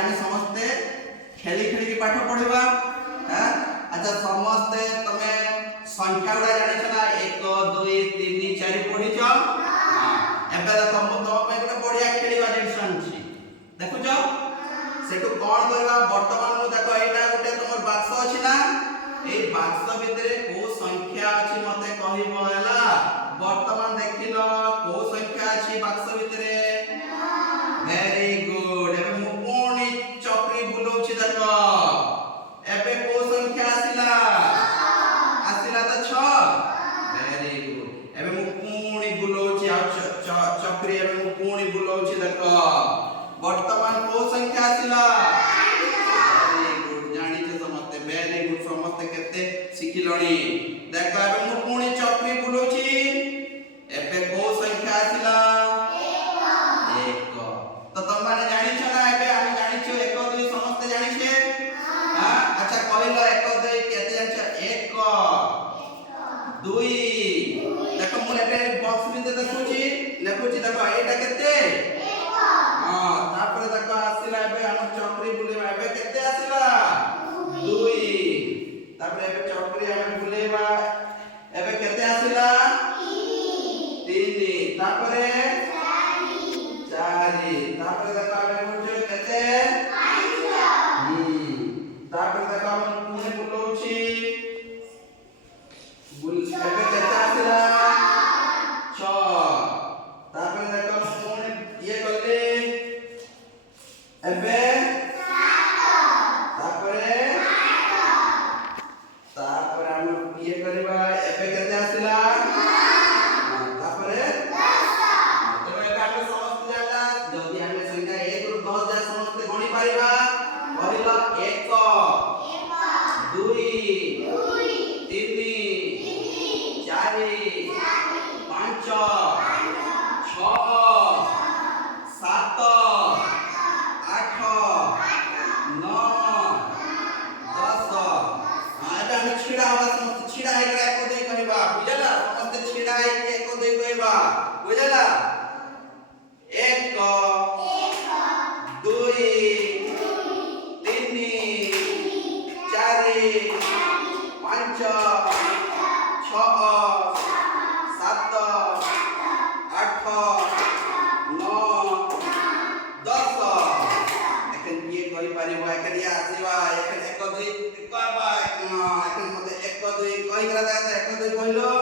आमे समस्ते खेली खेली की पाठ पढ़िबा। हां अच्छा समस्ते तमे संख्या गुडा जानि छ ना 1 2 3 4 पढ़ी छ। हां एबे देखो मु तो पे गुटे बढ़िया खेलीबा जिंसन छी देखु छ सेटु कोन करबा वर्तमान मु देखो एटा गुटे तमर बाक्स अछि ना ए बाक्स भितरे को संख्या अछि मते कहिबो हैला वर्तमान देखिलो को संख्या अछि बाक्स भितरे वेरी गुड एबे मु कोनी चक्री बुलो छी देखो एबे को संख्या आसिला त 6 वेरी गुड एबे मु कोनी बुलो छी आ चक्री एबे मु कोनी बुलो छी देखो वर्तमान को संख्या आसिला वेरी गुड जानि छ समस्त वेरी गुड समस्त केते सिखिलोनी देखो एबे मु कोनी चक्री बुलो छी एबे को संख्या आसिला तो तुम माने जानि छ ना एबे हम जानि छ 1 2 समस्त जानि छे हां अच्छा कहलो 1 2 केते जानि छ 1 2 देखो मु एबे बॉक्स में देखु छी लिखु छी देखो एटा केते 1 हां तापर देखो आसिला एबे हम चक्री बुलेबा एबे केते आसिला 2 तापर एबे चक्री हम बुलेबा एबे केते आसिला 3 तापर 4 तापर देखो हम बुझो केते 5 तापर देखो हम पुणे बुलोची बुल एबे केते आसिला 6 तापर देखो हम पुणे ये करले एबे 7 तापर हम ये करबा एबे केते आसिला छिड़ा है एकरा एको दे कहबा बुझला समस्त छिड़ा है एको दे कहबा बुझला 1 2 3 4 5 6 7 8 9 10 एखन ये करि परिबा एखन या आसीबा एखन एको दे कहबा एखन मते 1 2 कहि करा जाता 1 2 कहलो